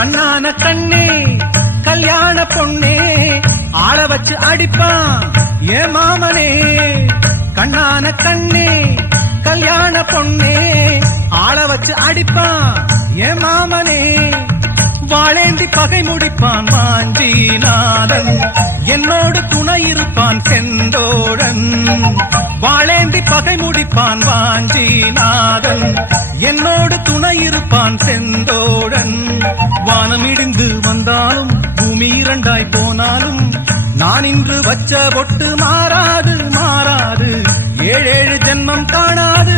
கண்ணான கண்ணே கல்யாண பொண்ணே ஆள வச்சு அடிப்பான் ஏ மாமனே. கண்ணான கண்ணே கல்யாண பொண்ணே ஆள வச்சு அடிப்பான் ஏ மாமனே. வாழேந்தி பகை முடிப்பான் வாஞ்சிநாதன் என்னோடு துணை இருப்பான் செந்தோழன். வாழேந்தி பகை முடிப்பான் வாஞ்சிநாதன் என்னோடு துணை இருப்பான் செந்தோழன். வானம் இடிந்து வந்தாலும் பூமி இரண்டாய் போனாலும் நான் இன்று வச்ச பொட்டு மாறாது மாறாது. 7 ஜென்மம் காணாது.